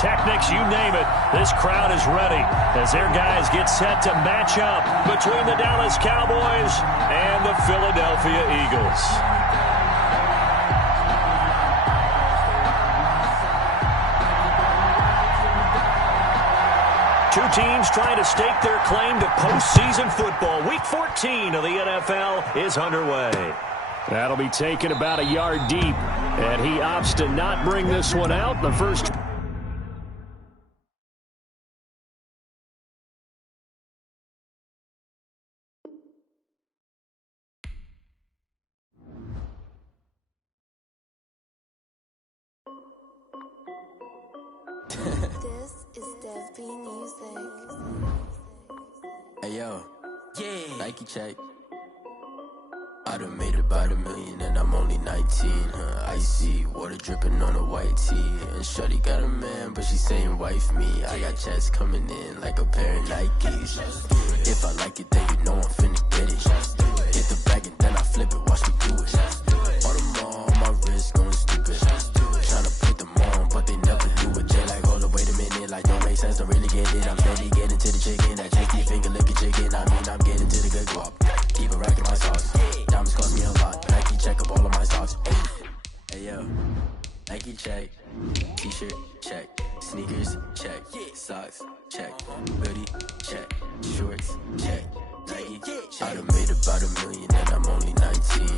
pyrotechnics, you name it. This crowd is ready as their guys get set to match up between the Dallas Cowboys and the Philadelphia Eagles. Two teams trying to stake their claim to postseason football. Week 14 of the NFL is underway. That'll be taken about a yard deep, and he opts to not bring this one out. The first... This is Dev B Music. Hey yo, yeah, Nike check. I done made about $1 million and I'm only 19. Icy water dripping on a white tee. And shorty got a man, but she saying wife me. I got checks coming in like a pair of Nikes. If I like it, then you know I'm finna get it. Hit the bag and then I flip it, watch me do it. All them on my wrist going stupid. Tryna put them on, but they never do it. They like, hold up, wait a minute, like don't make sense, don't really get it. I'm steady getting to the chicken, that cheeky finger licking chicken. I mean, I'm getting to the good guap. Keep a rack in my sauce. Diamonds cost me a lot. Nike check up all of my socks. Hey yo, Nike check. T-shirt check. Sneakers check. Socks check. Hoodie check. Shorts check. Nike I done made about $1 million and I'm only 19.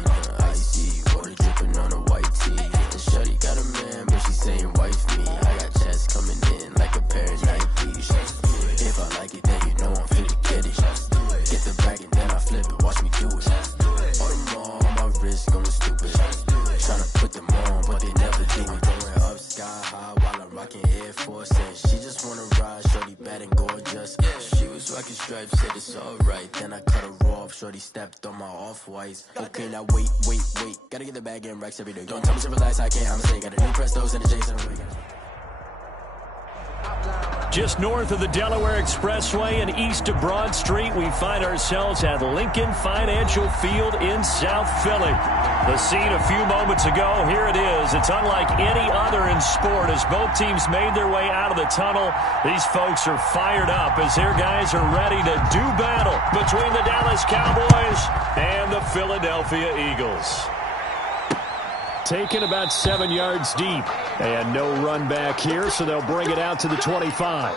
Icy water dripping on a white tee. And shorty got a man, but she saying wife me. I got checks coming in like a pair of Nikes. If I like it, then you know I'm finna get it. Get the bag and then I flip it, watch me do it. All them on my wrist going stupid. Tryna put them on, but they never do it. Going up sky high while I'm rocking Air Force. And she just wanna ride, shorty bad and gorgeous. She was rocking stripes, said it's alright. Then I cut her off, shorty stepped on my off-whites. Okay, now wait. Gotta get the bag and racks every day. Don't tell me to relax, I can't, I'm saying. Got a new Prestos and a Jason. Just north of the Delaware Expressway and east of Broad Street, we find ourselves at Lincoln Financial Field in South Philly. The scene a few moments ago, here it is. It's unlike any other in sport as both teams made their way out of the tunnel. These folks are fired up as their guys are ready to do battle between the Dallas Cowboys and the Philadelphia Eagles. Taken about 7 yards deep. And no run back here, so they'll bring it out to the 25.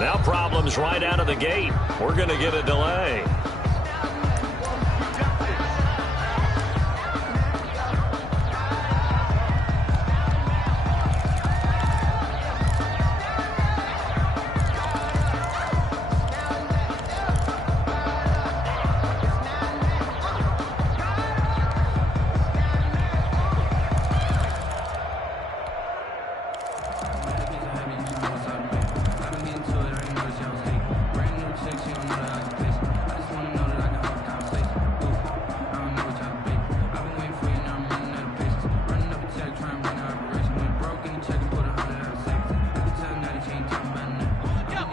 Now problems right out of the gate. We're going to get a delay.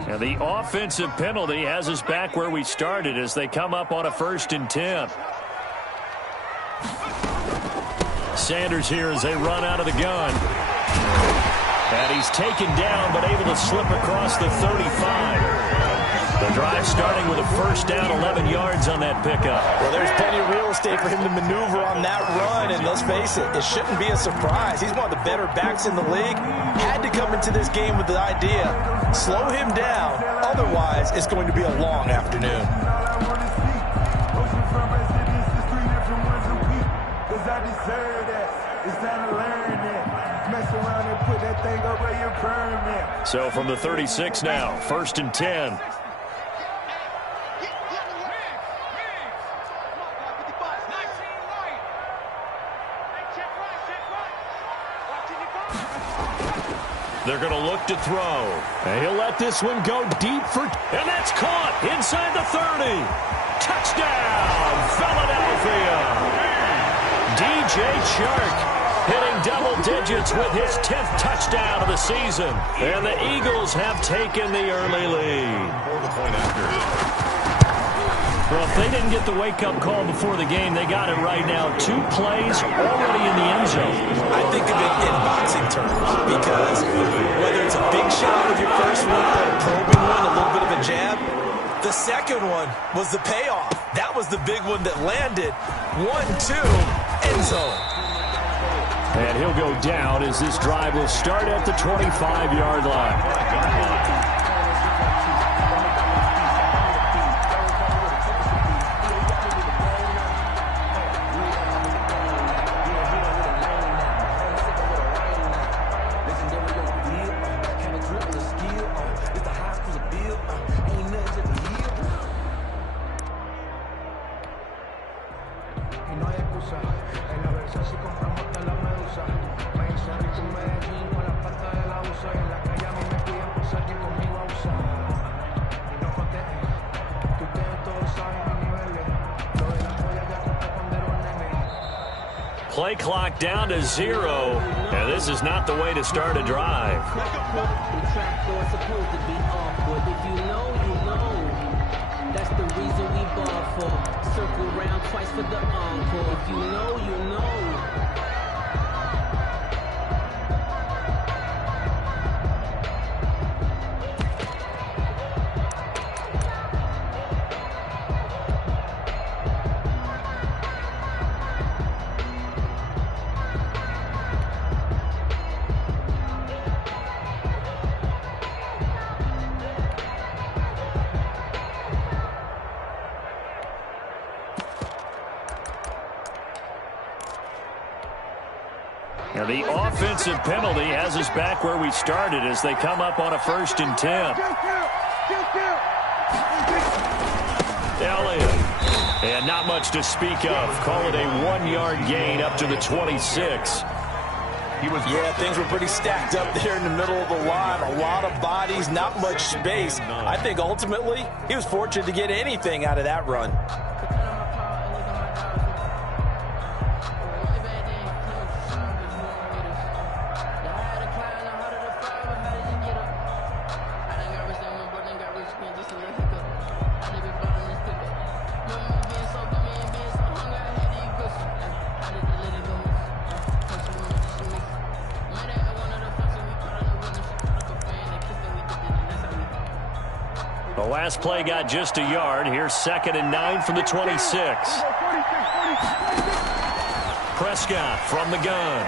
And the offensive penalty has us back where we started as they come up on a 1st and 10. Sanders here as they run out of the gun. And he's taken down but able to slip across the 35. The drive starting with a 1st down, 11 yards on that pickup. Well, there's plenty of real estate for him to maneuver on that run, and let's face it, it shouldn't be a surprise. He's one of the better backs in the league. Had to come into this game with the idea, slow him down, otherwise it's going to be a long afternoon. So from the 36 now, 1st and 10. They're going to look to throw. And he'll let this one go deep and that's caught inside the 30. Touchdown, Philadelphia. DJ Chark hitting double digits with his 10th touchdown of the season. And the Eagles have taken the early lead. Well, if they didn't get the wake-up call before the game, they got it right now. 2 plays already in the end zone. I think of it in boxing terms because whether it's a big shot with your first one, a probing one, a little bit of a jab, the second one was the payoff. That was the big one that landed. 1-2, end zone. And he'll go down as this drive will start at the 25-yard line. Play clock down to 0, and this is not the way to start a drive. That's the reason we ball for. Circle round twice for the encore. If you know, you know. Now the offensive penalty has us back where we started as they come up on a 1st and 10. Elliott. And not much to speak of. Call it a 1-yard gain up to the 26. Yeah, things were pretty stacked up there in the middle of the line. A lot of bodies, not much space. I think ultimately he was fortunate to get anything out of that run. The last play got just a yard. Here's 2nd and 9 from the 26. Prescott from the gun.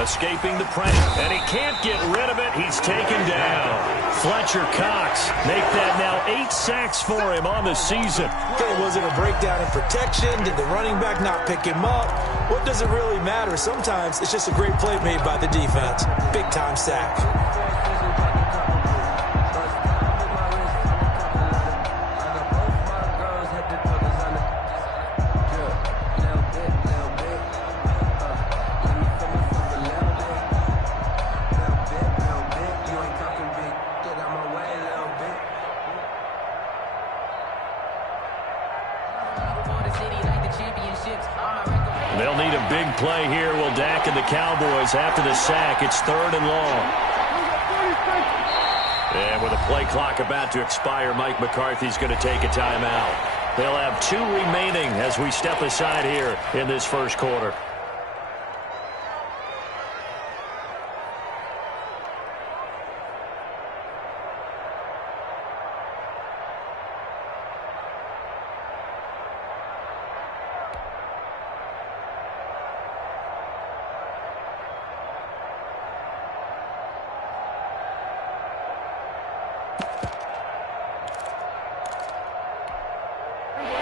Escaping the pressure. And he can't get rid of it. He's taken down. Fletcher Cox make that now 8 sacks for him on the season. Okay, was it a breakdown in protection? Did the running back not pick him up? What does it really matter? Sometimes it's just a great play made by the defense. Big-time sack. They'll need a big play here. Will Dak and the Cowboys after the sack. It's 3rd and long. And with a play clock about to expire, Mike McCarthy's going to take a timeout. They'll have 2 remaining as we step aside here in this first quarter.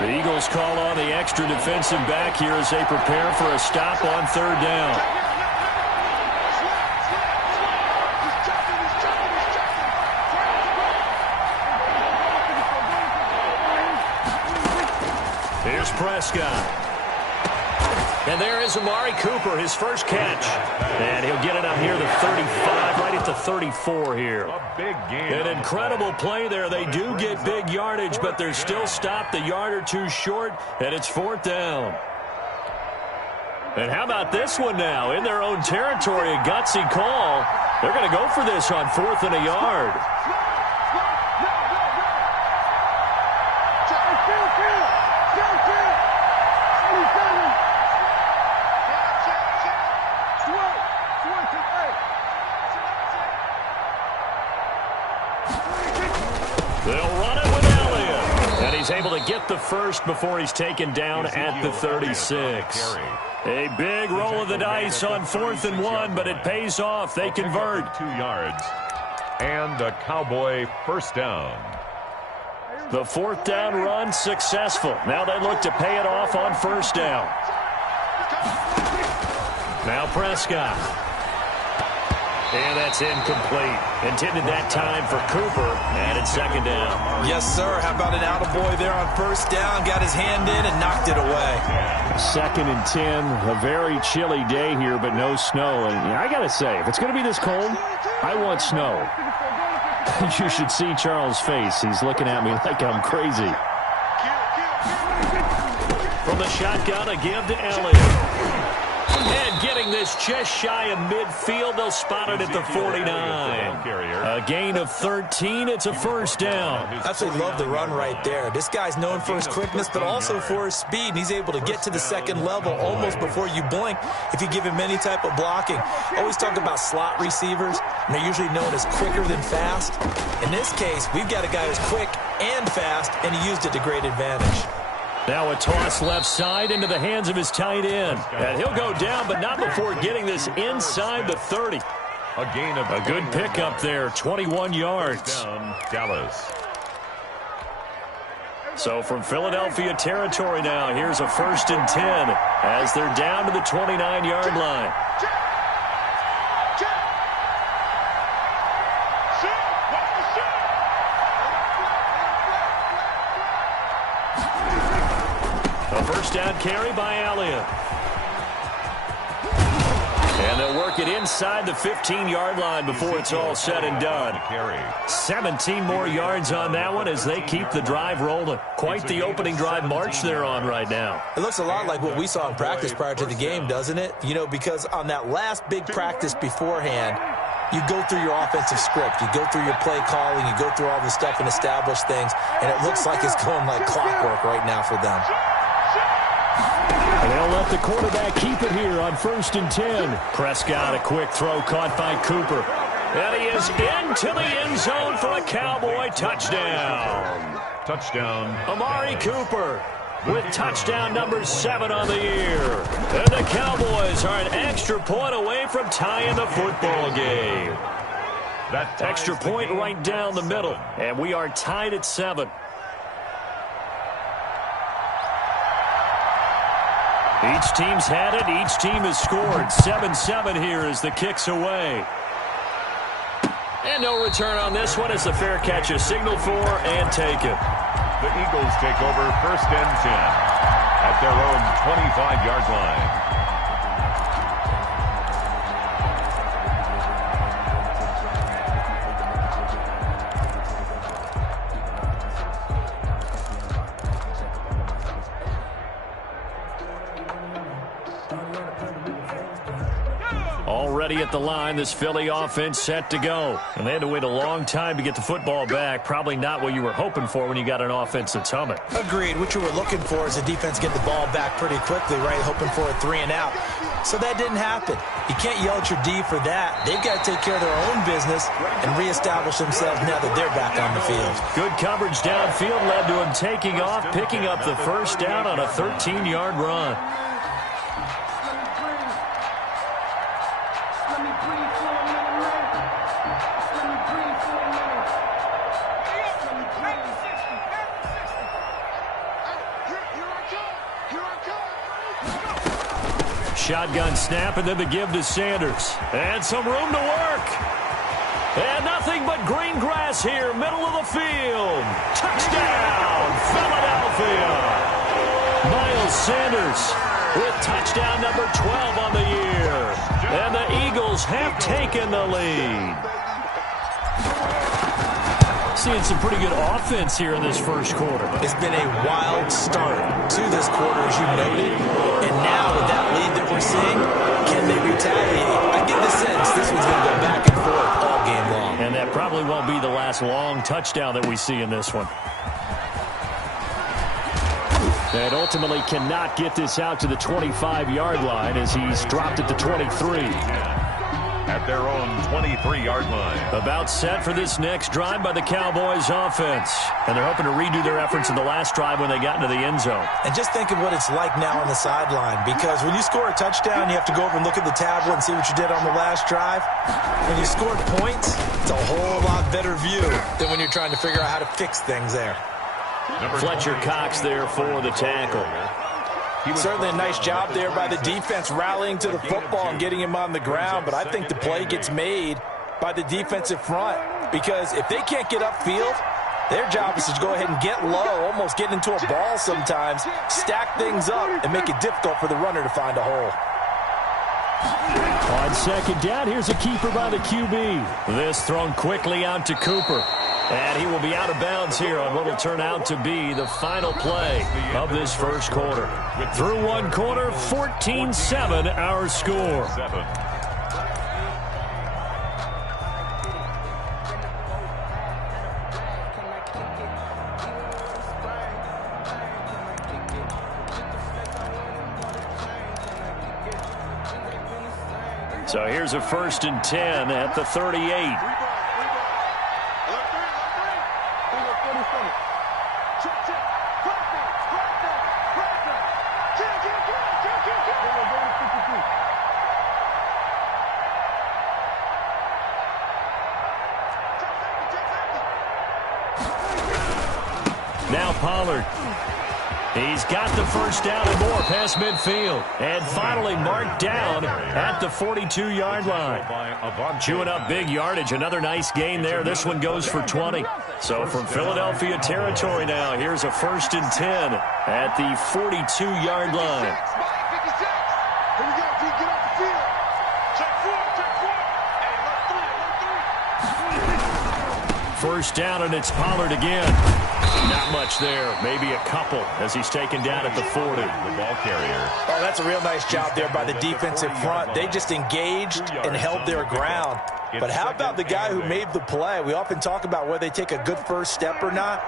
The Eagles call on the extra defensive back here as they prepare for a stop on 3rd down. Here's Prescott. And there is Amari Cooper, his first catch. And he'll get it out here to 35, right at the 34 here. A big game. An incredible play there. They do get big yardage, but they're still stopped a yard or two short, and it's 4th down. And how about this one now? In their own territory, a gutsy call. They're going to go for this on 4th and a yard. They'll run it with Elliott. And he's able to get the first before he's taken down at the 36. A big roll of the dice on 4th and 1, but it pays off. They convert. 2 yards. And a Cowboy first down. The 4th down run successful. Now they look to pay it off on 1st down. Now Prescott. And that's incomplete. Intended that time for Cooper, and it's 2nd down. Yes, sir. How about an attaboy there on 1st down? Got his hand in and knocked it away. 2nd and 10. A very chilly day here, but no snow. And I got to say, if it's going to be this cold, I want snow. You should see Charles' face. He's looking at me like I'm crazy. From the shotgun, a give to Elliott. And getting this just shy of midfield, they'll spot it at the 49. A gain of 13. It's a 1st down. Absolutely love the run right there. This guy's known for his quickness, but also for his speed. And he's able to get to the 2nd level almost before you blink if you give him any type of blocking. Always talk about slot receivers, and they're usually known as quicker than fast. In this case, we've got a guy who's quick and fast, and he used it to great advantage. Now a toss left side into the hands of his tight end. And he'll go down, but not before getting this inside the 30. A gain of a good pickup there, 21 yards. Down, Dallas. So from Philadelphia territory now, here's a 1st and 10 as they're down to the 29-yard line. A 1st down carry by Elliott. And they'll work it inside the 15-yard line before it's all said and done. 17 more yards on that one as they keep the drive rolling. Quite the opening drive march they're on right now. It looks a lot like what we saw in practice prior to the game, doesn't it? You know, because on that last big practice beforehand, you go through your offensive script. You go through your play calling. You go through all the stuff and establish things. And it looks like it's going like clockwork right now for them. And they'll let the quarterback keep it here on 1st and 10. Prescott, a quick throw caught by Cooper. And he is into the end zone for a Cowboy touchdown. Touchdown. Amari Cooper with touchdown number 7 on the year. And the Cowboys are an extra point away from tying the football game. That extra point right down the middle. And we are tied at 7. Each team's had it. Each team has scored. 7-7 here as the kick's away. And no return on this one as the fair catch is signaled for and taken. The Eagles take over 1st and 10 at their own 25-yard line. Already at the line, this Philly offense set to go. And they had to wait a long time to get the football back. Probably not what you were hoping for when you got an offense that's humming. Agreed. What you were looking for is the defense get the ball back pretty quickly, right? Hoping for a 3 and out. So that didn't happen. You can't yell at your D for that. They've got to take care of their own business and reestablish themselves now that they're back on the field. Good coverage downfield led to him taking off, picking up the 1st down on a 13-yard run. Shotgun snap, and then the give to Sanders. And some room to work. And nothing but green grass here, middle of the field. Touchdown, Philadelphia. Miles Sanders with touchdown number 12 on the year. And the Eagles have taken the lead. Seeing some pretty good offense here in this first quarter. It's been a wild start to this quarter, as you noted. And now with that lead that we're seeing, can they retaliate? I get the sense this one's going to go back and forth all game long. And that probably won't be the last long touchdown that we see in this one. And ultimately cannot get this out to the 25-yard line as he's dropped at the 23. At their own 23-yard line. About set for this next drive by the Cowboys offense. And they're hoping to redo their efforts in the last drive when they got into the end zone. And just think of what it's like now on the sideline, because when you score a touchdown, you have to go over and look at the tablet and see what you did on the last drive. When you scored points, it's a whole lot better view than when you're trying to figure out how to fix things there. Fletcher Cox there for the tackle. Certainly a nice job there by the defense rallying to the football and getting him on the ground, but I think the play gets made by the defensive front, because if they can't get upfield, their job is to go ahead and get low, almost get into a ball sometimes, stack things up, and make it difficult for the runner to find a hole. On second down, here's a keeper by the QB. This thrown quickly out to Cooper. And he will be out of bounds here on what will turn out to be the final play of this first quarter. Through one quarter, 14-7 our score. So here's a 1st and 10 at the 38. Now Pollard. He's got the first down and more past midfield. And finally marked down at the 42-yard line. Chewing up big yardage. Another nice gain there. This one goes for 20. So from Philadelphia territory now, here's a 1st and 10 at the 42-yard line. First down, and it's Pollard again. Not much there. Maybe a couple as he's taken down at the 40. The ball carrier. Oh, that's a real nice job there by the defensive front. They just engaged and held their ground. But how about the guy who made the play? We often talk about whether they take a good first step or not.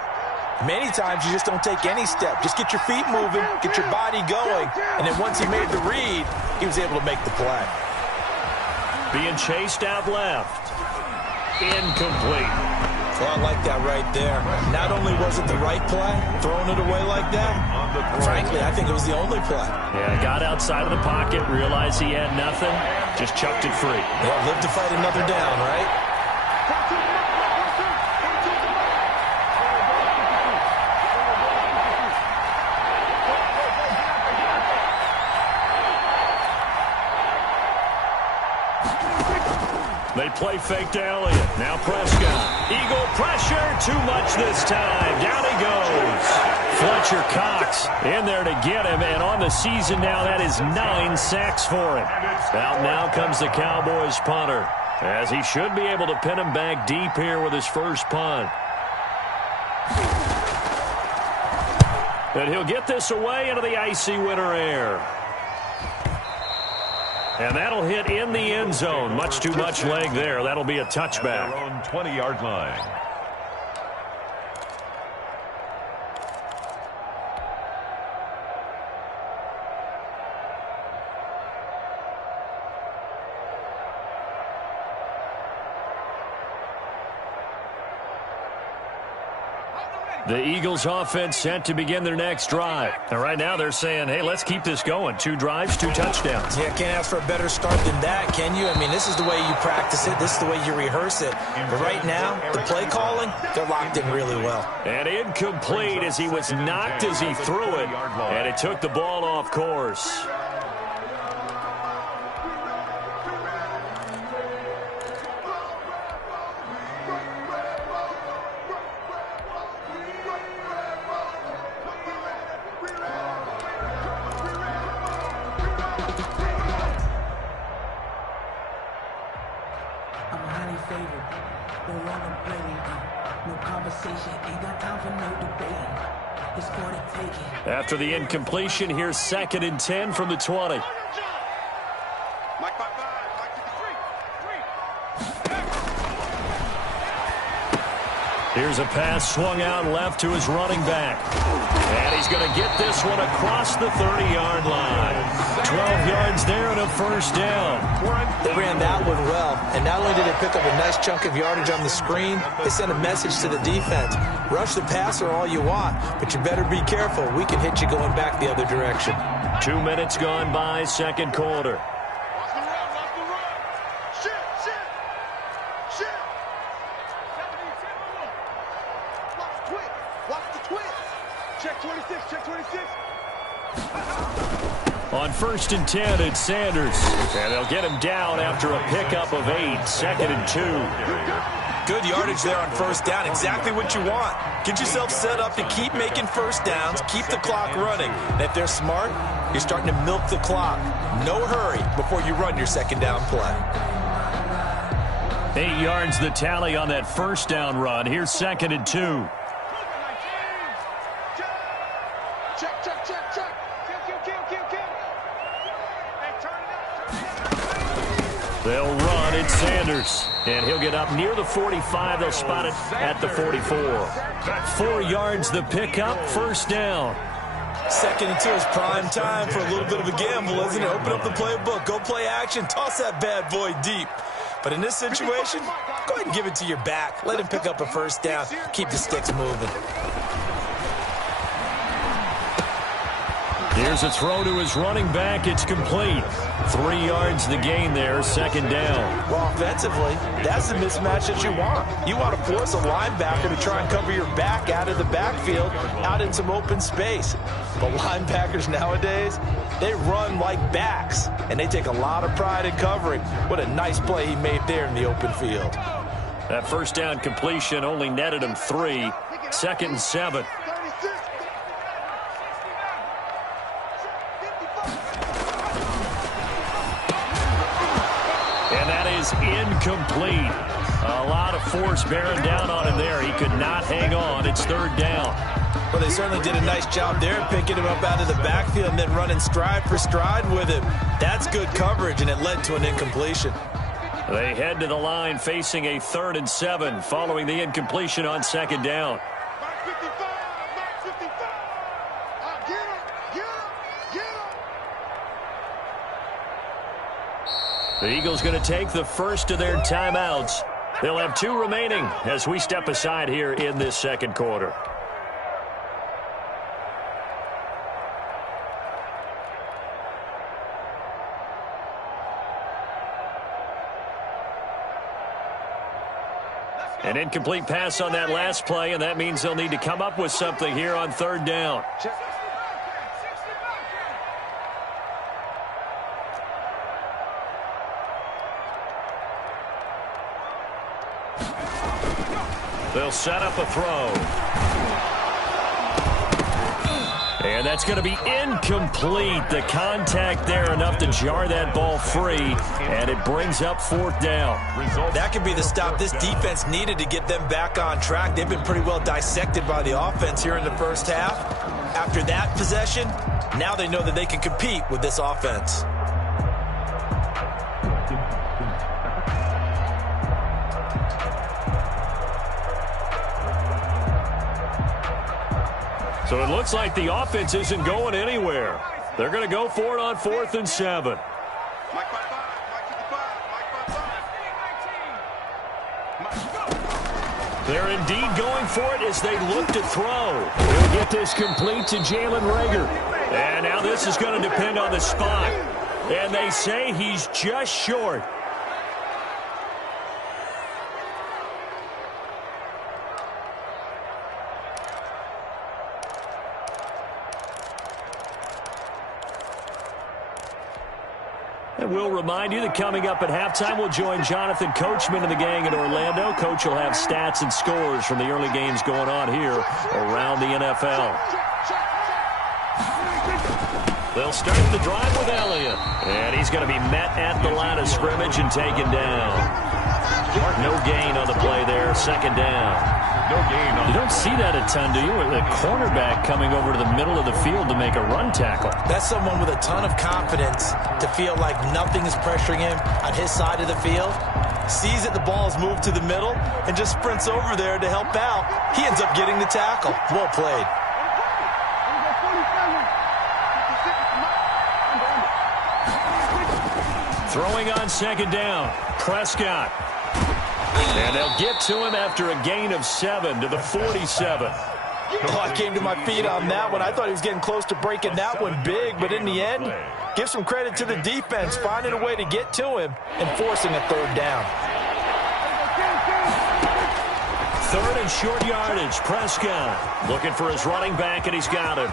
Many times you just don't take any step. Just get your feet moving, get your body going, and then once he made the read, he was able to make the play. Being chased out left. Incomplete. Well, I like that right there. Not only was it the right play, throwing it away like that, frankly, I think it was the only play. Yeah, got outside of the pocket, realized he had nothing, just chucked it free. Yeah, live to fight another down, right? They play fake to Elliott. Now Prescott. Eagle pressure. Too much this time. Down he goes. Fletcher Cox in there to get him. And on the season now, that is 9 sacks for him. Out now comes the Cowboys punter, as he should be able to pin him back deep here with his first punt. And he'll get this away into the icy winter air. And that'll hit in the end zone. Much too much leg there. That'll be a touchback. At their own 20-yard line. The Eagles offense set to begin their next drive. And right now they're saying, hey, let's keep this going. 2 drives, 2 touchdowns. Yeah, can't ask for a better start than that, can you? I mean, this is the way you practice it. This is the way you rehearse it. But right now, the play calling, they're locked in really well. And incomplete as he was knocked as he threw it. And it took the ball off course. After the incompletion, here's 2nd and 10 from the 20. Here's a pass swung out left to his running back. And he's going to get this one across the 30-yard line. 12 yards there and a first down. They ran that one well, and not only did they pick up a nice chunk of yardage on the screen, they sent a message to the defense. Rush the passer all you want, but you better be careful. We can hit you going back the other direction. 2 minutes gone by, second quarter. On 1st and 10, it's Sanders. And they'll get him down after a pickup of 8, 2nd and 2. Good yardage there on first down, exactly what you want. Get yourself set up to keep making first downs, keep the clock running. And if they're smart, you're starting to milk the clock. No hurry before you run your second down play. 8 yards the tally on that first down run. Here's 2nd and 2. They'll run. It's Sanders. And he'll get up near the 45. They'll spot it at the 44. 4 yards the pickup. First down. 2nd and 2 is prime time for a little bit of a gamble, isn't it? Open up the playbook. Go play action. Toss that bad boy deep. But in this situation, go ahead and give it to your back. Let him pick up a first down. Keep the sticks moving. Here's a throw to his running back. It's complete. 3 yards the gain there, second down. Well, offensively, that's the mismatch that you want. You want to force a linebacker to try and cover your back out of the backfield, out in some open space. But linebackers nowadays, they run like backs, and they take a lot of pride in covering. What a nice play he made there in the open field. That first down completion only netted him 3. 2nd and 7. Incomplete. A lot of force bearing down on him there. He could not hang on. It's 3rd down. Well, they certainly did a nice job there, picking him up out of the backfield and then running stride for stride with him. That's good coverage, and it led to an incompletion. They head to the line facing a 3rd and 7 following the incompletion on 2nd down. The Eagles going to take the first of their timeouts. They'll have 2 remaining as we step aside here in this second quarter. An incomplete pass on that last play, and that means they'll need to come up with something here on 3rd down. They'll set up a throw. And that's going to be incomplete. The contact there enough to jar that ball free, and it brings up 4th down. That could be the stop this defense needed to get them back on track. They've been pretty well dissected by the offense here in the first half. After that possession, now they know that they can compete with this offense. So it looks like the offense isn't going anywhere. They're going to go for it on 4th and 7. They're indeed going for it as they look to throw. He'll get this complete to Jalen Reagor. And now this is going to depend on the spot. And they say he's just short. And we'll remind you that coming up at halftime, we'll join Jonathan Coachman and the gang in Orlando. Coach will have stats and scores from the early games going on here around the NFL. They'll start the drive with Elliott. And he's going to be met at the line of scrimmage and taken down. No gain on the play there, second down. No gain on You don't see that a ton, do you? With the cornerback coming over to the middle of the field to make a run tackle. That's someone with a ton of confidence to feel like nothing is pressuring him on his side of the field. Sees that the ball is moved to the middle and just sprints over there to help out. He ends up getting the tackle. Well played. Throwing on second down, Prescott. And they'll get to him after a gain of 7 to the 47. Oh, I came to my feet on that one. I thought he was getting close to breaking that one big, but in the end, give some credit to the defense, finding a way to get to him and forcing a third down. Third and short yardage, Prescott looking for his running back, and he's got him.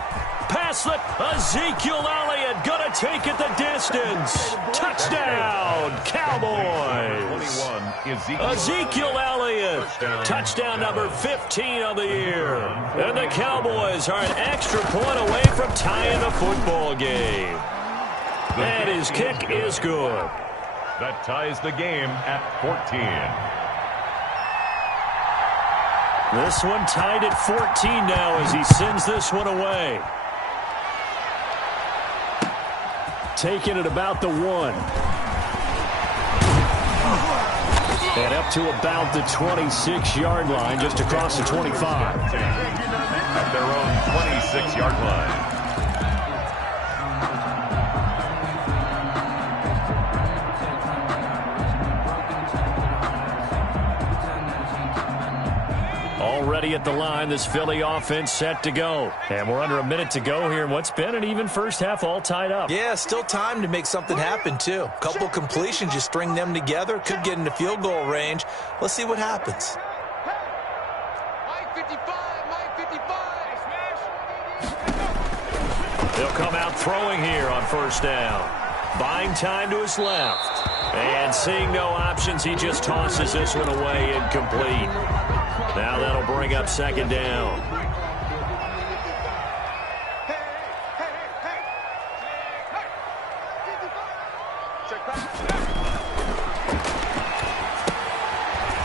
Pass it, Ezekiel Elliott gonna take it the distance. Touchdown, Cowboys. 21, Ezekiel Elliott, touchdown number 15 of the year. And the Cowboys are an extra point away from tying the football game. And his kick is good. That ties the game at 14. This one tied at 14 now as he sends this one away. Taking it about the 1. And up to about the 26-yard line, just across the 25. At their own 26-yard line. Already at the line, this Philly offense set to go. And we're under a minute to go here in what's been an even first half, all tied up. Yeah, still time to make something happen, too. Couple completions, you string them together, could get into field goal range. Let's see what happens. He'll come out throwing here on first down. Buying time to his left. And seeing no options, he just tosses this one away, incomplete. Now that'll bring up second down.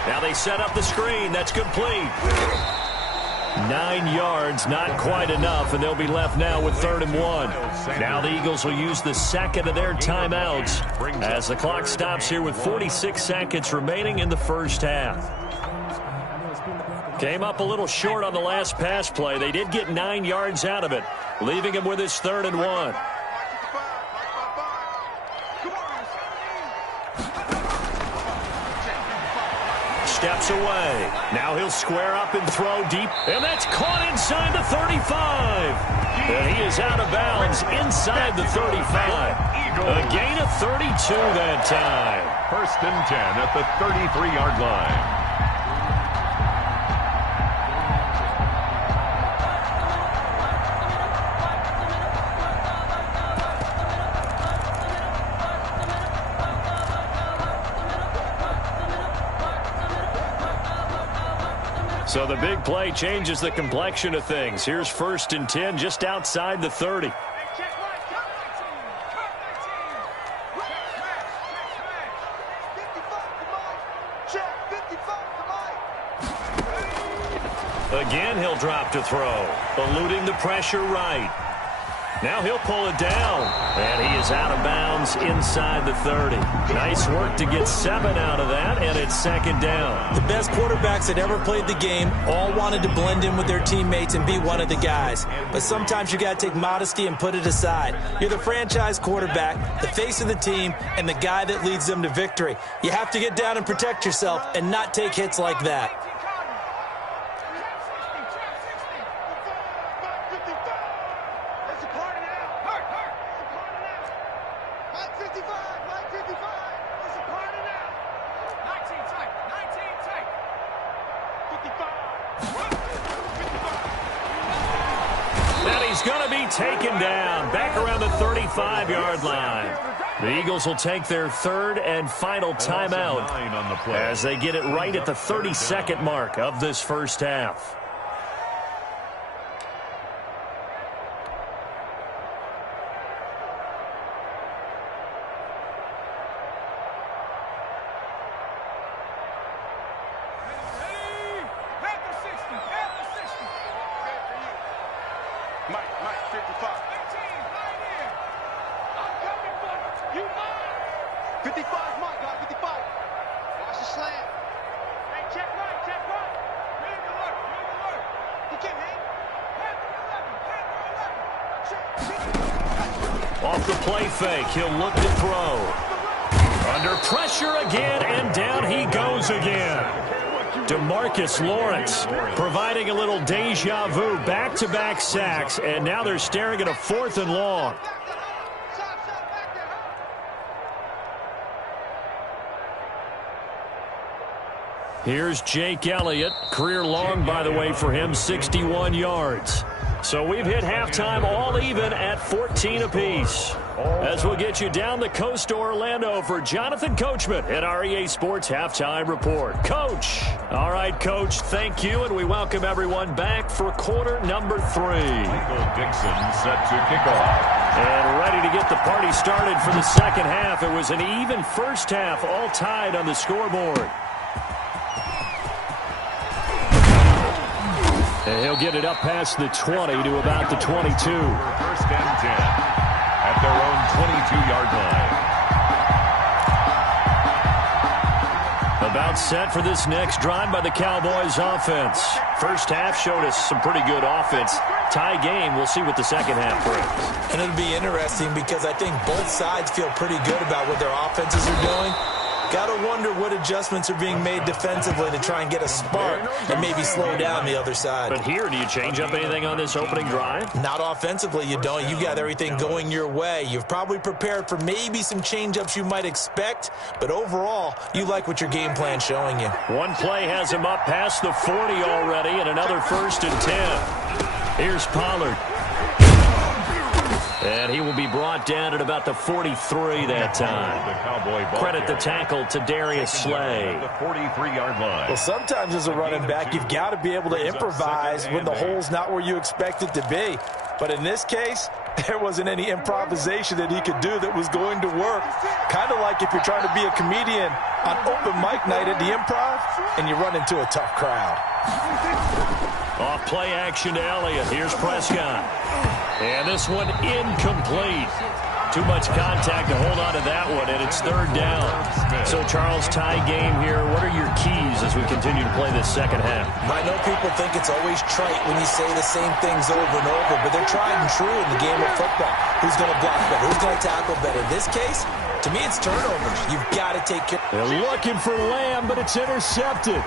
Now they set up the screen. That's complete. 9 yards, not quite enough, and they'll be left now with 3rd and 1. Now the Eagles will use the second of their timeouts as the clock stops here with 46 seconds remaining in the first half. Came up a little short on the last pass play. They did get 9 yards out of it, leaving him with his 3rd and 1. Steps away. Now he'll square up and throw deep, and that's caught inside the 35. And he is out of bounds inside the 35. A gain of 32 that time. 1st and 10 at the 33-yard line. So the big play changes the complexion of things. Here's 1st and 10 just outside the 30. Again, he'll drop to throw, eluding the pressure right. Now he'll pull it down, and he is out of bounds inside the 30. Nice work to get 7 out of that, and it's 2nd down. The best quarterbacks that ever played the game all wanted to blend in with their teammates and be one of the guys. But sometimes you got to take modesty and put it aside. You're the franchise quarterback, the face of the team, and the guy that leads them to victory. You have to get down and protect yourself and not take hits like that. Taken down back around the 35-yard line. The Eagles will take their 3rd and final timeout as they get it right at the 32nd mark of this first half. Off the play fake, he'll look to throw. Under pressure again, and down he goes again. DeMarcus Lawrence providing a little deja vu, back-to-back sacks, and now they're staring at a 4th and long. Here's Jake Elliott, career long, by the way, for him, 61 yards. So we've hit halftime all even at 14 apiece. As we'll get you down the coast to Orlando for Jonathan Coachman at our EA Sports Halftime Report. Coach. All right, Coach, thank you, and we welcome everyone back for quarter number 3. Michael Dixon set to kick off. And ready to get the party started for the second half. It was an even first half, all tied on the scoreboard. And he'll get it up past the 20 to about the 22. First and 10 at their own 22-yard line. About set for this next drive by the Cowboys offense. First half showed us some pretty good offense. Tie game. We'll see what the second half brings. And it'll be interesting because I think both sides feel pretty good about what their offenses are doing. Got to wonder what adjustments are being made defensively to try and get a spark and maybe slow down the other side. But here, do you change up anything on this opening drive? Not offensively, you don't. You got everything going your way. You've probably prepared for maybe some change-ups you might expect, but overall, you like what your game plan's showing you. One play has him up past the 40 already, and another 1st and 10. Here's Pollard. And he will be brought down at about the 43 that time. Credit the tackle to Darius Slay. The 43-yard line. Well, sometimes as a running back, you've got to be able to improvise when the hole's not where you expect it to be. But in this case, there wasn't any improvisation that he could do that was going to work. Kind of like if you're trying to be a comedian on open mic night at the Improv and you run into a tough crowd. Off play action to Elliott. Here's Prescott. And this one incomplete. Too much contact to hold on to that one, and it's 3rd down. So, Charles, tie game here. What are your keys as we continue to play this second half? I know people think it's always trite when you say the same things over and over, but they're tried and true in the game of football. Who's going to block better? Who's going to tackle better? In this case, to me, it's turnovers. You've got to take care. They're looking for Lamb, but it's intercepted.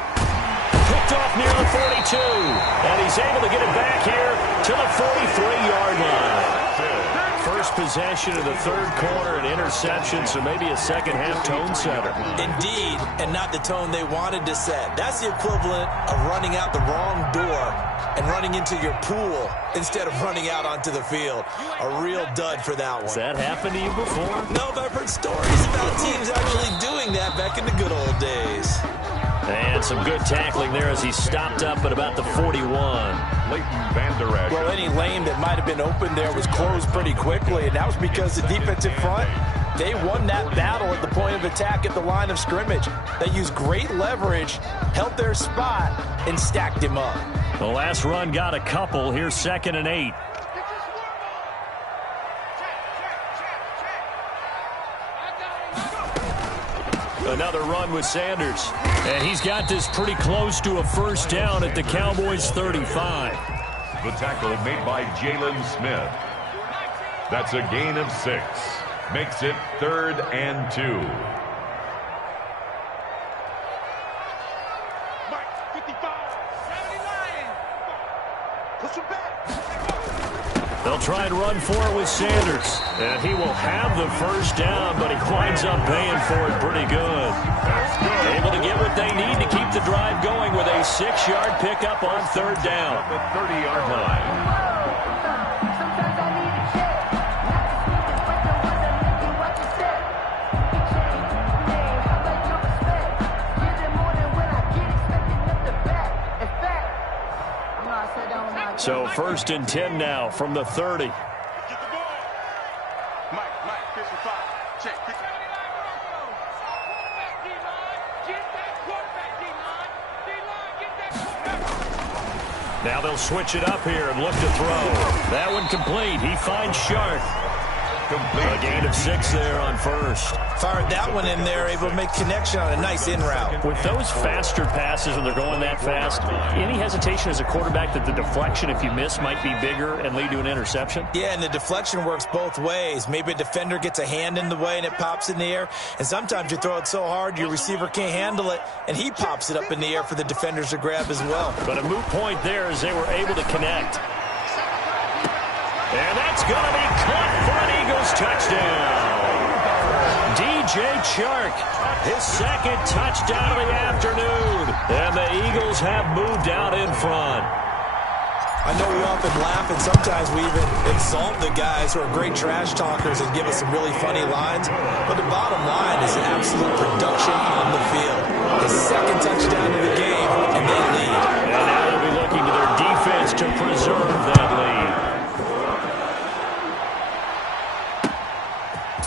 Picked off near the 42, and he's able to get it back here to the 43-yard line. First possession of the 3rd quarter, an interception, so maybe a second-half tone setter. Indeed, and not the tone they wanted to set. That's the equivalent of running out the wrong door and running into your pool instead of running out onto the field. A real dud for that one. Has that happened to you before? No, but I've heard stories about teams actually doing that back in the good old days. And some good tackling there as he stopped up at about the 41. Well, any lane that might have been open there was closed pretty quickly, and that was because the defensive front, they won that battle at the point of attack at the line of scrimmage. They used great leverage, held their spot, and stacked him up. The last run got a couple. Here's 2nd and 8. Another run with Sanders. And he's got this pretty close to a 1st down at the Cowboys' 35. The tackle made by Jalen Smith. That's a gain of 6. Makes it 3rd and 2. They'll try and run for it with Sanders. And he will have the 1st down, but he winds up paying for it pretty good. Able to get what they need to keep the drive going with a 6-yard pickup on 3rd down. The 30-yard line. So 1st and 10 now from the 30. Now they'll switch it up here and look to throw. That one complete. He finds Shark. A gain of 6 there on first. Fired that one in there, able to make connection on a nice in route. With those faster passes when they're going that fast, any hesitation as a quarterback that the deflection, if you miss, might be bigger and lead to an interception? Yeah, and the deflection works both ways. Maybe a defender gets a hand in the way and it pops in the air. And sometimes you throw it so hard your receiver can't handle it, and he pops it up in the air for the defenders to grab as well. But a moot point there as they were able to connect. And that's going to be caught for an Eagles touchdown. DJ Chark, his second touchdown of the afternoon. And the Eagles have moved out in front. I know we often laugh, and sometimes we even insult the guys who are great trash talkers and give us some really funny lines. But the bottom line is absolute production on the field. His second touchdown of the game, and they lead. And now they'll be looking to their defense to preserve that lead.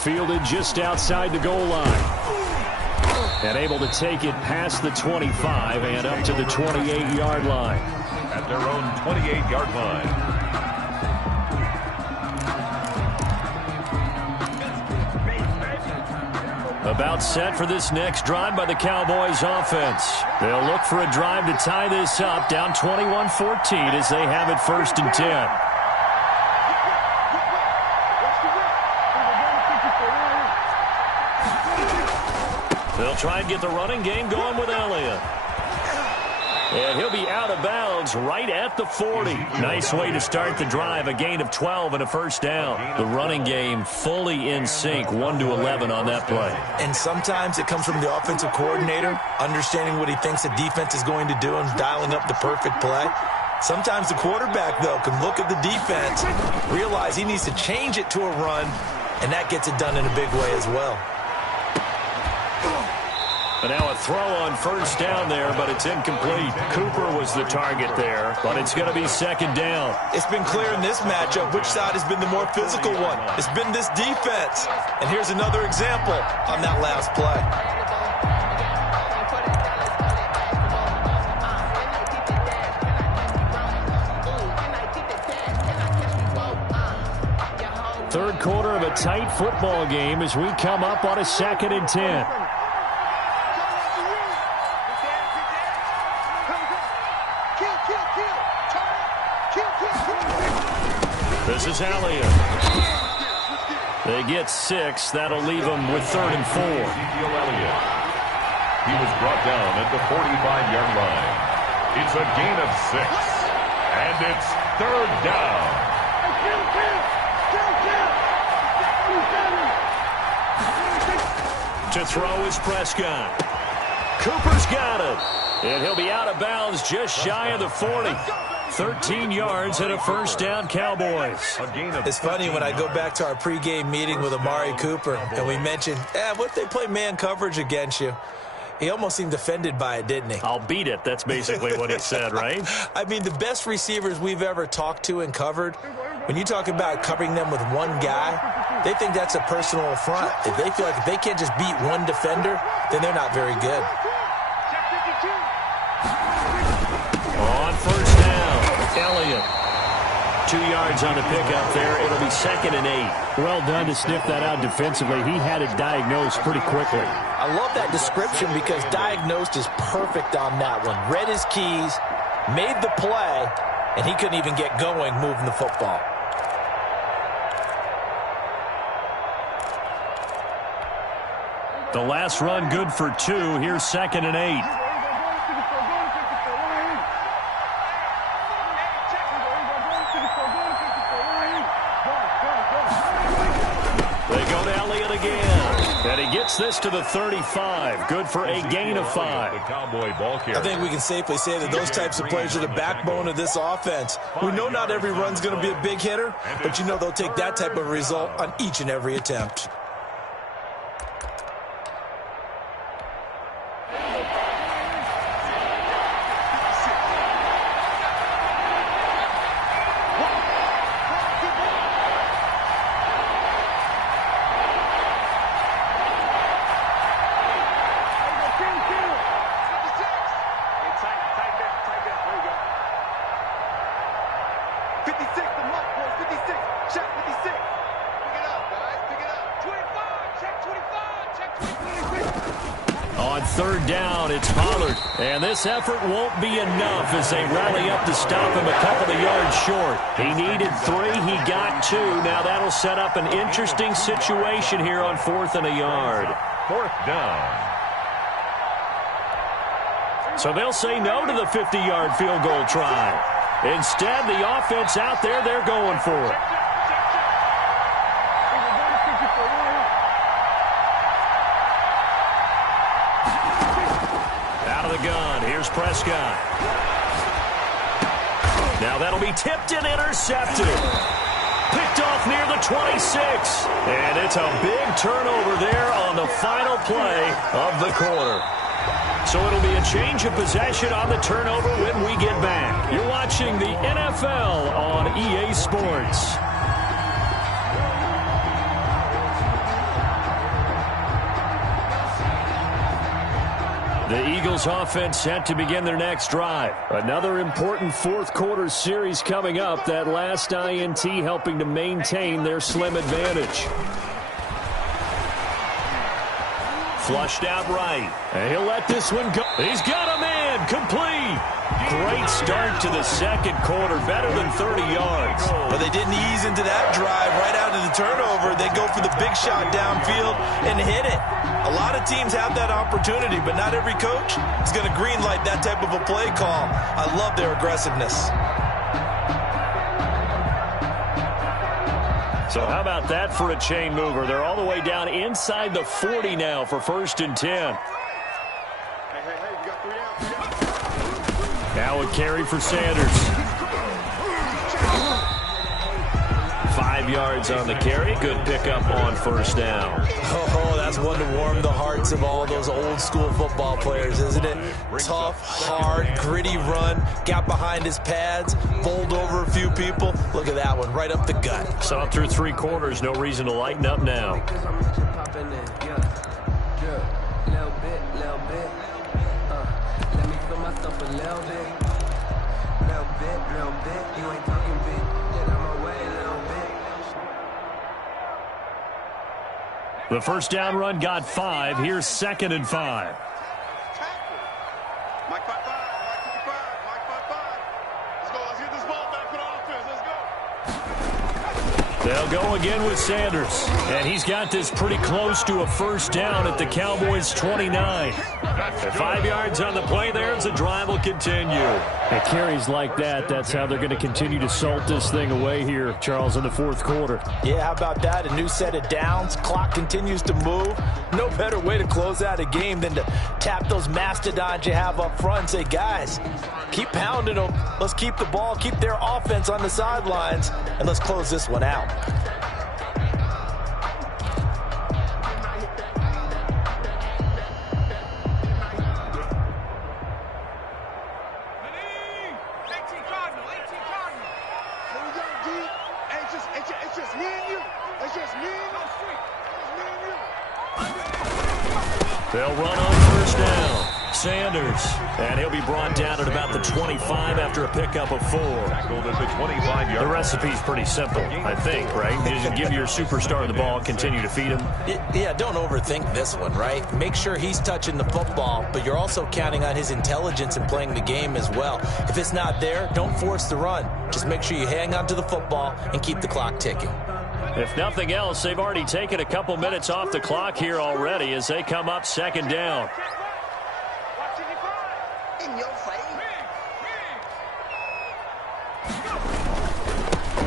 Fielded just outside the goal line. And able to take it past the 25 and up to the 28-yard line. At their own 28-yard line. About set for this next drive by the Cowboys offense. They'll look for a drive to tie this up, down 21-14 as they have it 1st and 10. They'll try and get the running game going with Elliott. And he'll be out of bounds right at the 40. Nice way to start the drive, a gain of 12 and a first down. The running game fully in sync, 1-11 on that play. And sometimes it comes from the offensive coordinator, understanding what he thinks the defense is going to do and dialing up the perfect play. Sometimes the quarterback, though, can look at the defense, realize he needs to change it to a run, and that gets it done in a big way as well. And now a throw on first down there, but it's incomplete. Cooper was the target there, but it's going to be 2nd down. It's been clear in this matchup which side has been the more physical one. It's been this defense. And here's another example on that last play. Third quarter of a tight football game as we come up on a 2nd and 10. This is Elliott. They get 6. That'll leave them with 3rd and 4. Elliott. He was brought down at the 45-yard line. It's a gain of 6. And it's 3rd down. To throw is Prescott. Cooper's got it. And he'll be out of bounds just shy of the 40. 13 yards and a first down, Cowboys. It's funny when I go back to our pregame meeting with Amari Cooper and we mentioned, what if they play man coverage against you? He almost seemed offended by it, didn't he? I'll beat it. That's basically what he said, right? I mean, the best receivers we've ever talked to and covered, when you talk about covering them with one guy, they think that's a personal affront. If they feel like if they can't just beat one defender, then they're not very good. On first down, Elliott. 2 yards on the pickup there. It'll be 2nd and 8. Well done to sniff that out defensively. He had it diagnosed pretty quickly. I love that description because diagnosed is perfect on that one. Read his keys, made the play, and he couldn't even get going moving the football. The last run good for 2. Here's 2nd and 8. They go to Elliott again. And he gets this to the 35. Good for a gain of 5. I think we can safely say that those types of plays are the backbone of this offense. We know not every run's going to be a big hitter, but you know they'll take that type of result on each and every attempt. third down, it's Pollard. And this effort won't be enough as they rally up to stop him a couple of yards short. He needed 3, he got 2. Now that'll set up an interesting situation here on 4th and a yard. 4th down. So they'll say no to the 50-yard field goal try. Instead, the offense out there, they're going for it. Out of the gun, here's Prescott. Now that'll be tipped and intercepted. Picked off near the 26. And it's a big turnover there on the final play of the quarter. So it'll be a change of possession on the turnover when we get back. You're watching the NFL on EA Sports. The Eagles offense set to begin their next drive. Another important fourth quarter series coming up. That last INT helping to maintain their slim advantage. Flushed out right. And he'll let this one go. He's got a man. Complete. Great start to the second quarter. Better than 30 yards. But they didn't ease into that drive right out of the turnover. They go for the big shot downfield and hit it. A lot of teams have that opportunity, but not every coach is going to greenlight that type of a play call. I love their aggressiveness. So how about that for a chain mover? They're all the way down inside the 40 now for 1st and 10. Now a carry for Sanders. 5 yards on the carry. Good pickup on 1st down. Oh, that's one to warm the hearts of all those old school football players, isn't it? Tough, hard, gritty run. Got behind his pads, bowled over a few people. Look at that one, right up the gut. Saw through 3 quarters. No reason to lighten up now. The first down run got 5. Here's 2nd and 5. They'll go again with Sanders. And he's got this pretty close to a first down at the Cowboys' 29. 5 yards on the play there as the drive will continue. At carries like that, that's how they're going to continue to salt this thing away here, Charles, in the fourth quarter. Yeah, how about that? A new set of downs. Clock continues to move. No better way to close out a game than to tap those mastodons you have up front and say, guys, keep pounding them. Let's keep the ball, keep their offense on the sidelines, and let's close this one out. They'll run on first down. Sanders. And he'll be brought down at about the 25 after a pickup of 4. Tackled at the 25-yard. The recipe's pretty simple, I think, right? You just give your superstar the ball, continue to feed him. Yeah, don't overthink this one, right? Make sure he's touching the football, but you're also counting on his intelligence in playing the game as well. If it's not there, don't force the run. Just make sure you hang on to the football and keep the clock ticking. If nothing else, they've already taken a couple minutes off the clock here already as they come up 2nd down.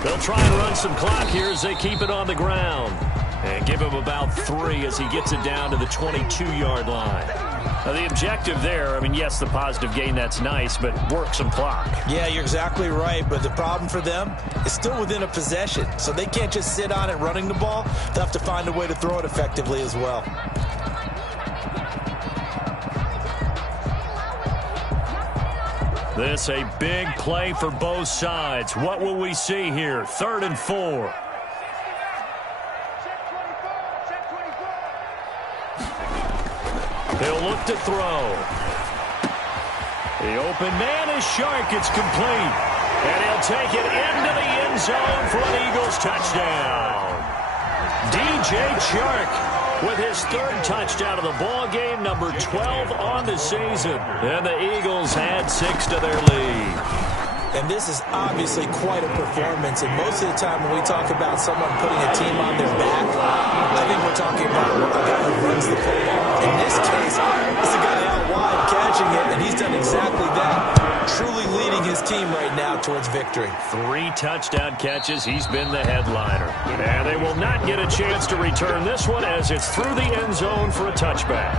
They'll try and run some clock here as they keep it on the ground. And give him about 3 as he gets it down to the 22-yard line. Now, the objective there, I mean, yes, the positive gain, that's nice, but work some clock. Yeah, you're exactly right, but the problem for them is still within a possession, so they can't just sit on it running the ball. They'll have to find a way to throw it effectively as well. This a big play for both sides. What will we see here? 3rd and 4. He'll look to throw. The open man is Shark. It's complete. And he'll take it into the end zone for an Eagles touchdown. DJ Shark with his third touchdown of the ball game, number 12 on the season. And the Eagles add 6 to their lead. And this is obviously quite a performance. And most of the time when we talk about someone putting a team on their back, I think we're talking about a guy who runs the football. In this case, it's a guy out wide catching it, and he's done exactly that, truly leading his team right now towards victory. 3 touchdown catches. He's been the headliner. And they will not get a chance to return this one as it's through the end zone for a touchback.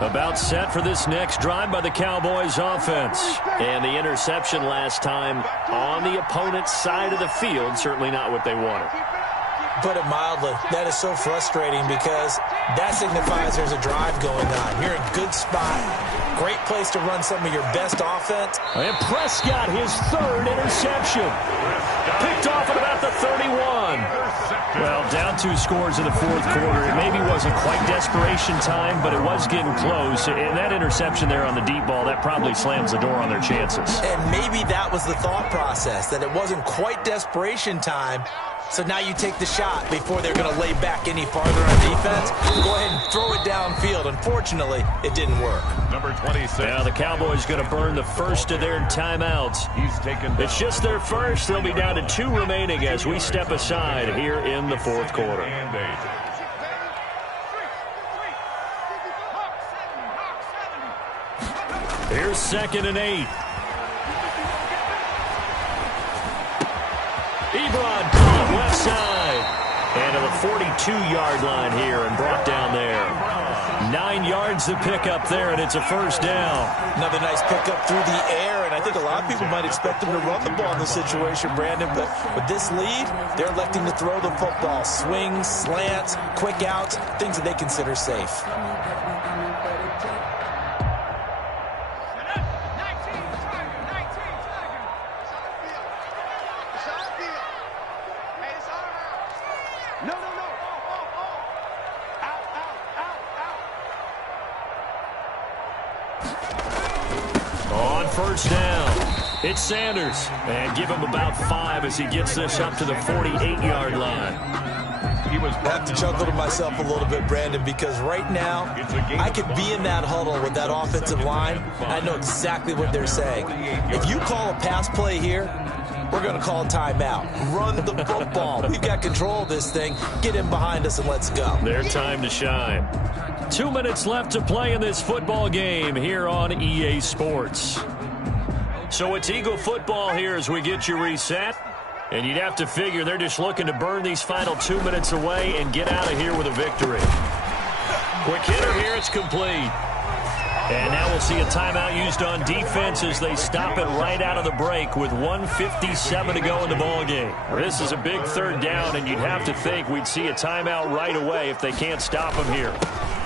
About set for this next drive by the Cowboys offense. And the interception last time on the opponent's side of the field, certainly not what they wanted. Put it mildly, that is so frustrating because that signifies there's a drive going on. You're in a good spot, great place to run some of your best offense. And Prescott, his 3rd interception. Picked off at about the 31. Well, down 2 scores in the 4th quarter. It maybe wasn't quite desperation time, but it was getting close. And that interception there on the deep ball, that probably slams the door on their chances. And maybe that was the thought process, that it wasn't quite desperation time. So now you take the shot before they're going to lay back any farther on defense. Go ahead and throw it downfield. Unfortunately, it didn't work. Number 26. Now the Cowboys going to burn the first of their timeouts. He's taken down. It's just their first. They'll be down to 2 remaining as we step aside here in the 4th quarter. Here's 2nd and 8. Ebron caught left side. And to the 42-yard line here and brought down there. 9 yards to pick up there, and it's a first down. Another nice pickup through the air, and I think a lot of people might expect him to run the ball in this situation, Brandon, but with this lead, they're electing to throw the football. Swings, slants, quick outs, things that they consider safe. First down. It's Sanders. And give him about 5 as he gets this up to the 48-yard line. I have to chuckle to myself a little bit, Brandon, because right now I could be in that huddle with that offensive line. I know exactly what they're saying. If you call a pass play here, we're going to call a timeout. Run the football. We've got control of this thing. Get in behind us and let's go. Their time to shine. 2 minutes left to play in this football game here on EA Sports. So it's Eagle football here as we get you reset. And you'd have to figure they're just looking to burn these final 2 minutes away and get out of here with a victory. Quick hitter here, it's complete. And now we'll see a timeout used on defense as they stop it right out of the break with 1:57 to go in the ballgame. This is a big 3rd down, and you'd have to think we'd see a timeout right away if they can't stop him here.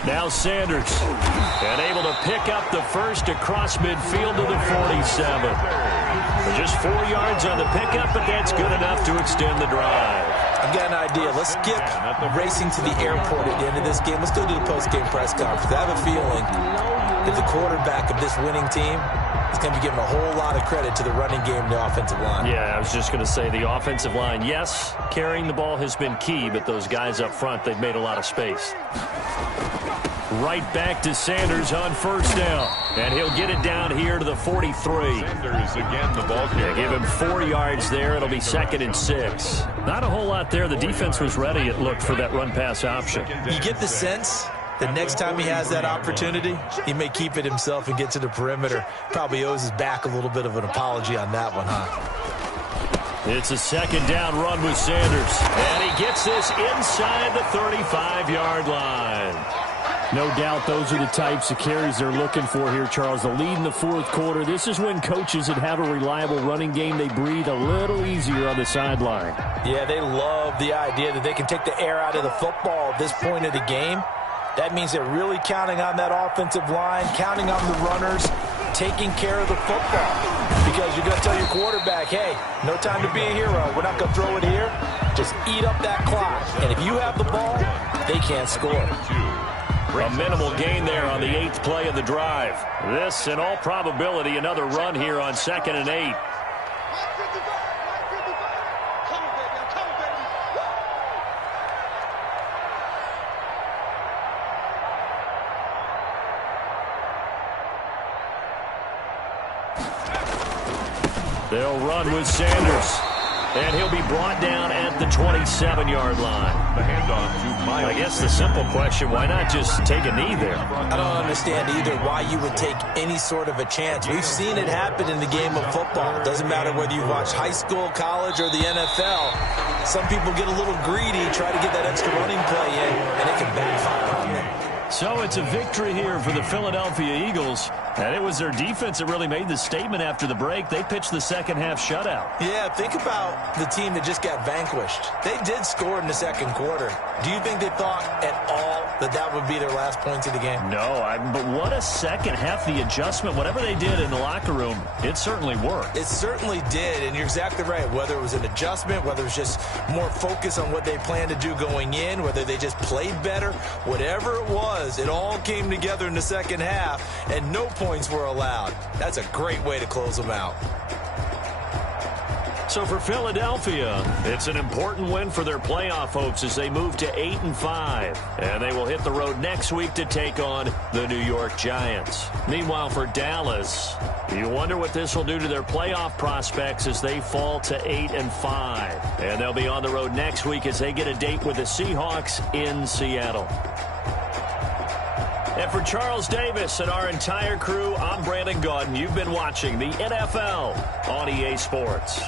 Now Sanders, and able to pick up the first across midfield to the 47. Just 4 yards on the pickup, but that's good enough to extend the drive. I've got an idea. Let's skip racing to the airport at the end of this game. Let's go to the post-game press conference. I have a feeling that the quarterback of this winning team is going to be given a whole lot of credit to the running game and the offensive line. Yeah, I was just going to say the offensive line, yes, carrying the ball has been key, but those guys up front, they've made a lot of space. Right back to Sanders on first down. And he'll get it down here to the 43. Sanders again, the ball carrier. Give him 4 yards there. It'll be 2nd and 6. Not a whole lot there. The defense was ready, it looked, for that run-pass option. You get the sense that next time he has that opportunity, he may keep it himself and get to the perimeter. Probably owes his back a little bit of an apology on that one, huh? It's a 2nd down run with Sanders. And he gets this inside the 35-yard line. No doubt those are the types of carries they're looking for here, Charles. The lead in the 4th quarter. This is when coaches that have a reliable running game, they breathe a little easier on the sideline. Yeah, they love the idea that they can take the air out of the football at this point of the game. That means they're really counting on that offensive line, counting on the runners, taking care of the football. Because you're going to tell your quarterback, hey, no time to be a hero. We're not going to throw it here. Just eat up that clock. And if you have the ball, they can't score. A minimal gain there on the 8th play of the drive. This, in all probability, another run here on 2nd and 8. They'll run with Sanders. And he'll be brought down at the 27-yard line. The handoff to Miles. I guess the simple question, why not just take a knee there? I don't understand either why you would take any sort of a chance. We've seen it happen in the game of football. It doesn't matter whether you watch high school, college, or the NFL. Some people get a little greedy, try to get that extra running play in, and it can backfire on them. So it's a victory here for the Philadelphia Eagles. And it was their defense that really made the statement after the break. They pitched the second-half shutout. Yeah, think about the team that just got vanquished. They did score in the second quarter. Do you think they thought at all that that would be their last points of the game? No, but what a second half. The adjustment, whatever they did in the locker room, it certainly worked. It certainly did, and you're exactly right. Whether it was an adjustment, whether it was just more focus on what they planned to do going in, whether they just played better, whatever it was, it all came together in the second half, and no points were allowed. That's a great way to close them out. So for Philadelphia, it's an important win for their playoff hopes as they move to 8-5. And they will hit the road next week to take on the New York Giants. Meanwhile, for Dallas, you wonder what this will do to their playoff prospects as they fall to 8-5. And they'll be on the road next week as they get a date with the Seahawks in Seattle. And for Charles Davis and our entire crew, I'm Brandon Gaudin. You've been watching the NFL on EA Sports.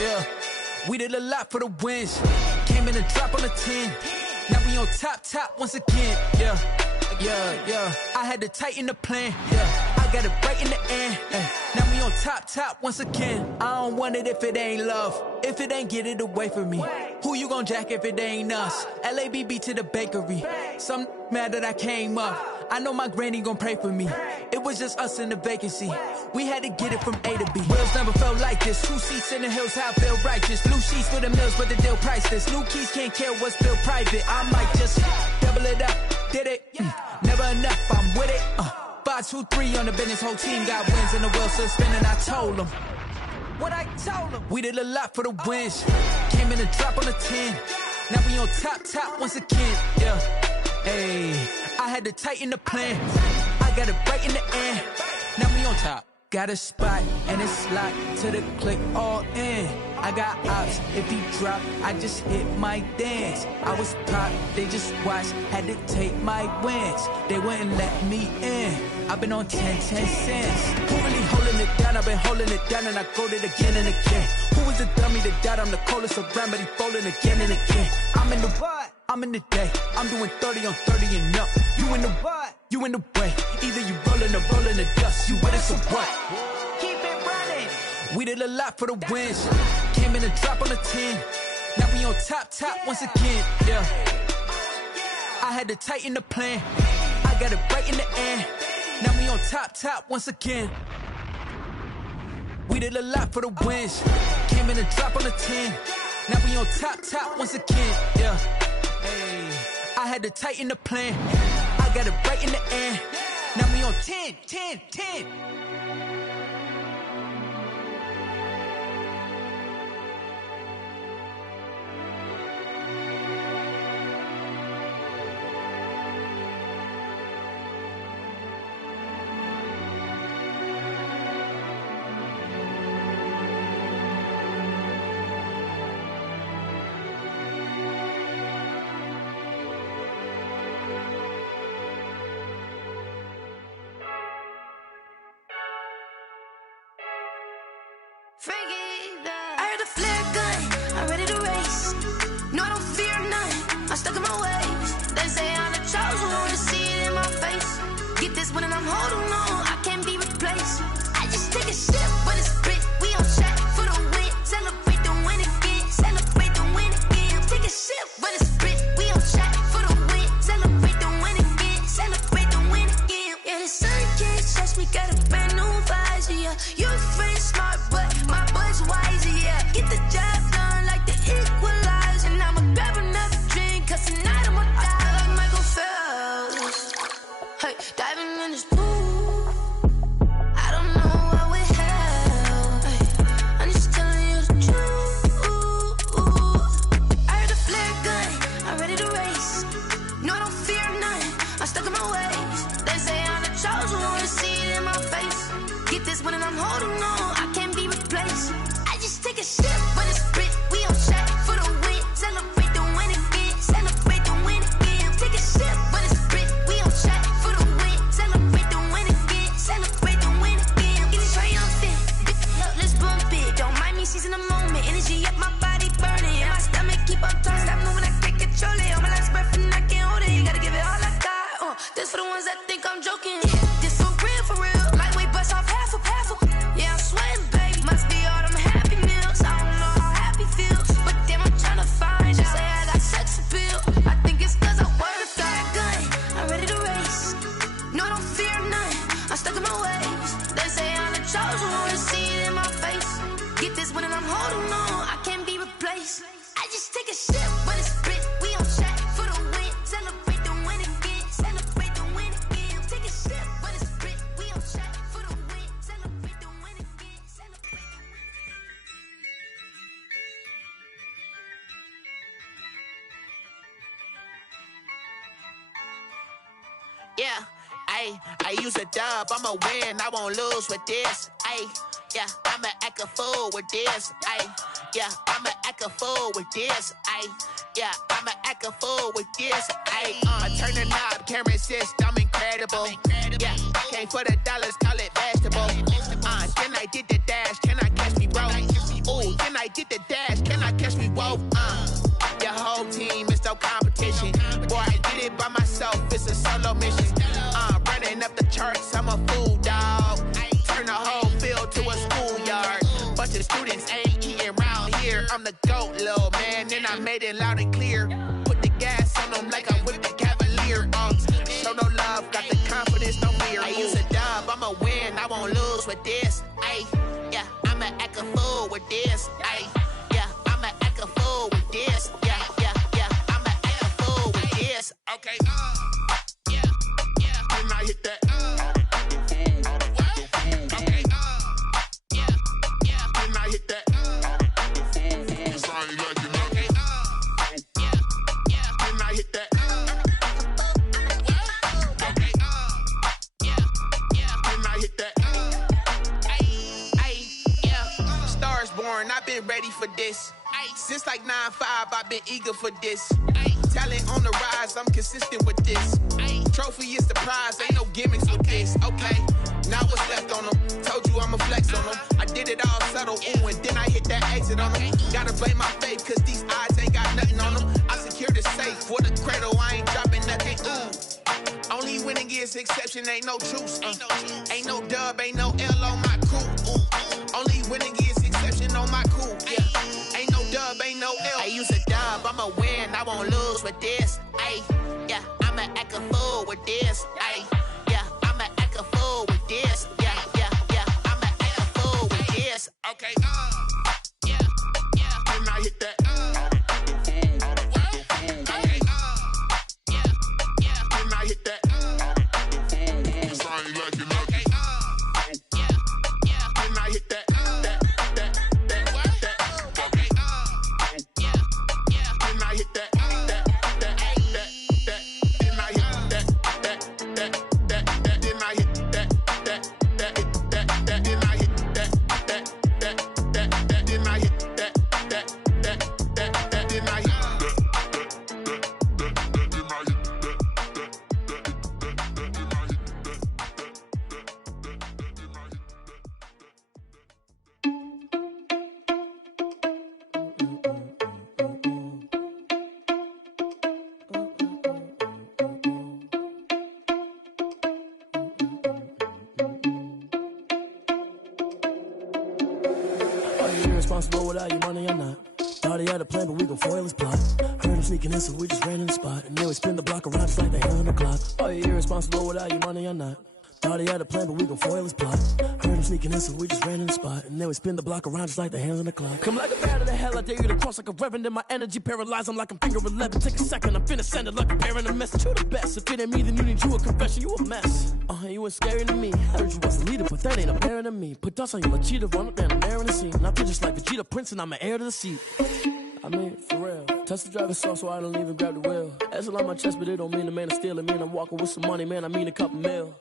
Yeah, we did a lot for the wins. Came in and drop on the 10. Now we on top once again. Yeah. I had to tighten the plan. Yeah, I got it right in the end. Now we on top once again. I don't want it if it ain't love. If it ain't, get it away from me. Who you gon' jack if it ain't us? LABB to the bakery. Some mad that I came up. I know my granny gon' pray for me. It was just us in the vacancy. We had to get it from A to B. Wheels never felt like this. 2 seats in the hills, how I feel righteous. Blue sheets for the mills, but the deal priceless. New keys can't care what's built private. I might just double it up. Did it? Never enough, I'm with it. 5, 2, 3 on the business. Whole team got wins and the wheels still spinning. I told them what I told them. We did a lot for the wins. Came in and drop on the 10. Now we on top once again. Yeah. Hey, I had to tighten the plan. I got it right in the end. Now we on top. Got a spot and it's locked to the click all in. I got ops, if he drop, I just hit my dance. I was pop, they just watched, had to take my wins. They wouldn't let me in. I've been on 10 cents. Who really holding it down? I've been holding it down and I go it again and again. Who was the dummy that died? I'm the coldest around, but he folding again and again. I'm in the what? I'm in the day. I'm doing 30 on 30 and up. You in the what? You in the way. Either you rolling or rolling the dust. You with us or what? Keep it running. We did a lot for the wins. Came in and drop on the 10. Now we on top once again. Yeah. I had to tighten the plan. I got it right in the end. Now we on top once again. We did a lot for the wins. Came in and drop on the 10. Now we on top once again. Yeah. Hey, I had to tighten the plan. I got it right in the end. Now we on 10. I heard a flare gun, I'm ready to race. No, I don't fear none, I'm stuck in my ways. They say I'm the chosen one, see it in my face. Get this one and I'm holding on, I can't be replaced. I just take a sip, but it's spit. We on track for the win. Celebrate the win again, celebrate the win again. Take a sip, but it's spit. We on track for the win. Celebrate the win again, celebrate the win again. Yeah, the sun can't touch me, got a brand new visor, yeah. You're friend smart, but my boy's wiser, yeah. Get the job done like the equalizer. And I'ma grab another drink, cause tonight I'ma die like Michael Phelps. Hey, diving in this pool, I don't know what we have. Hey, I'm just telling you the truth. I heard a flare gun, I'm ready to race. No, I don't fear none, I'm stuck in my ways. They say I'm the chosen one, see it in my face. Get this one and I'm holding on, I can't be replaced. I just take a sip, but it's spit. We on track for the win. Celebrate the win again, celebrate the win again. Take a sip, but it's spit. We on track for the win. Celebrate the win again, celebrate the win again. Get it triumphant, let's bump it. Don't mind me seizing the moment. Energy up, my body burning. And my stomach keep on turning. Stop moving, I can't control it. On my last breath and I can't hold it. You gotta give it all I got. This for the ones that think I'm joking. This for real, for real. Lightweight bust off half a. Yeah, I'm sweating, babe. Must be all them happy meals. I don't know how happy feels, but damn, I'm tryna find you. Say I got sex appeal. I think it's cause I wear a fire gun. I'm ready to race. No, I don't fear none. I'm stuck in my ways. They say I'm the chosen one, see it in my face. Get this one and I'm holding on, I can't be replaced. I just take a sip, but it's spit. We on track for the win. Celebrate the win again. Celebrate the win again. Take a sip, but it's spit. We on track for the win. Celebrate the win again. Celebrate the win. Yeah, I use a dub, I'ma win, I won't lose with this. Yeah, I'ma act a fool with this. Yeah, I'ma act a fool with this. Yeah, I'ma act a fool with this. I turn the knob, can't resist, I'm incredible. Yeah, came for the dollars, call it vegetable. Then I did the dash, can I catch me, bro? Ooh, then I did the dash, can I catch me, whoa? Your whole team is no competition. Boy, I did it by myself, it's a solo mission. Running up the charts, I'm a fool, dog. Turn the whole field to a schoolyard. Bunch of students ain't eating round here. I'm the GOAT, little man, and I made it loud and clear. Put the gas on them like I whipped the Cavalier. Show no love, got the confidence, no fear. I use a dub, I'ma win, I won't lose with this. Yeah, I'ma act a fool with this. Yeah, I'ma act a fool with this. Yeah, I'ma act a fool with this. Okay, yeah, then I hit that. Okay, yeah, then I hit that. Cause I ain't like it, okay, yeah, then I hit that. Okay, yeah, then I hit that. Yeah, stars born, I've been ready for this. Since like 9-5, I've been eager for this. Talent on the rise, I'm consistent with this. Trophy is the prize, ain't no gimmicks with this. Okay, now what's left on them? Told you I'ma flex on them. I did it all subtle, ooh, and then I hit that exit on them. Gotta blame my faith, cause these odds ain't got nothing on them. I secured the safe for the cradle, I ain't dropping nothing, ooh. Only winning is exception, ain't no truce. Ain't no dub, ain't no L on my crew. Ooh. Only winning is exception on my crew, yeah. Ain't no dub, ain't no L. I use a dub, I'ma win, I won't lose with this. Yeah, I'ma act a fool with this. Yeah, I'ma act a fool with this. Yeah, I'ma act a fool with this. Okay, yeah, then I hit that. Okay, yeah, then I hit that. Cause I ain't like it, okay, yeah, then I hit that. Okay, yeah, then I hit that. you irresponsible without your money or not? Thought he had a plan, but we gon' foil his plot. Heard him sneaking in, so we just ran in the spot. And then we spin the block around just like the hand on the clock. Are you irresponsible without your money or not? Thought he had a plan, but we gon' foil his plot. Heard him sneaking in, so we just ran in the spot. And then we spin the block around just like the hands on the clock. Come like a bat of the hell, I dare you to cross like a reverend. In my energy paralyzed, I'm like I'm finger 11. Take a second, I'm finna send it like a bearing a message. You the best, if it ain't me, then you need you a confession. You a mess, you ain't scary to me. Heard you was a leader, but that ain't apparent to me. Put dust on you, like cheetah, run up there and air in the scene. And I feel just like Vegeta Prince, and I'm an heir to the seat. I mean, for real. Touch the driver's soft, so I don't even grab the wheel. That's on my chest, but it don't mean the man is stealing. Man, I'm walking with some money, man, I mean a couple mil.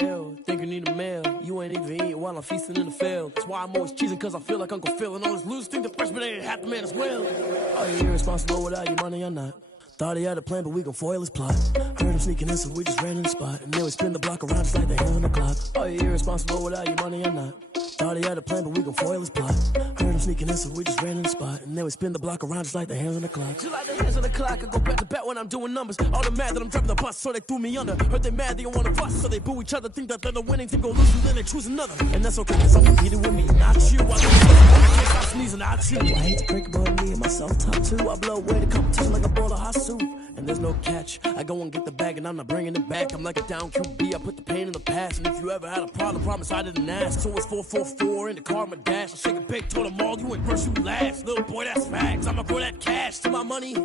Ew, think you need a meal. You ain't even eating while I'm feasting in the field. That's why I'm always cheesing, cause I feel like Uncle Phil. And all those losers think the freshman ain't half the man as well. Are you irresponsible without your money or not? Thought he had a plan, but we gon' foil his plot. Heard him sneaking in, so we just ran in the spot. And then we spin the block around just like the hand on the clock. Are you irresponsible without your money or not? Thought he had a plan, but we gon' foil his plot. Heard him sneaking in, so we just ran in the spot. And then we spin the block around just like the hands on the clock. Just like the hands on the clock, I go back to back when I'm doing numbers. All the mad that I'm driving the bus, so they threw me under. Heard they mad, they don't wanna fuss, so they boo each other. Think that they're the winning team, go lose, and then they choose another. And that's okay, cause I'm competing with me, not you. I can't stop sneezing, not you. I hate to break about me and myself top two. I blow away the competition like a bowl of hot soup. And there's no catch. I go and get the bag and I'm not bringing it back. I'm like a down QB, I put the pain in the past. And if you ever had a problem, promise I didn't ask. So it's 444 in the car, my dash. I shake a big, told them all, you ain't first, you last. Little boy, that's facts. I'ma grow that cash to my money.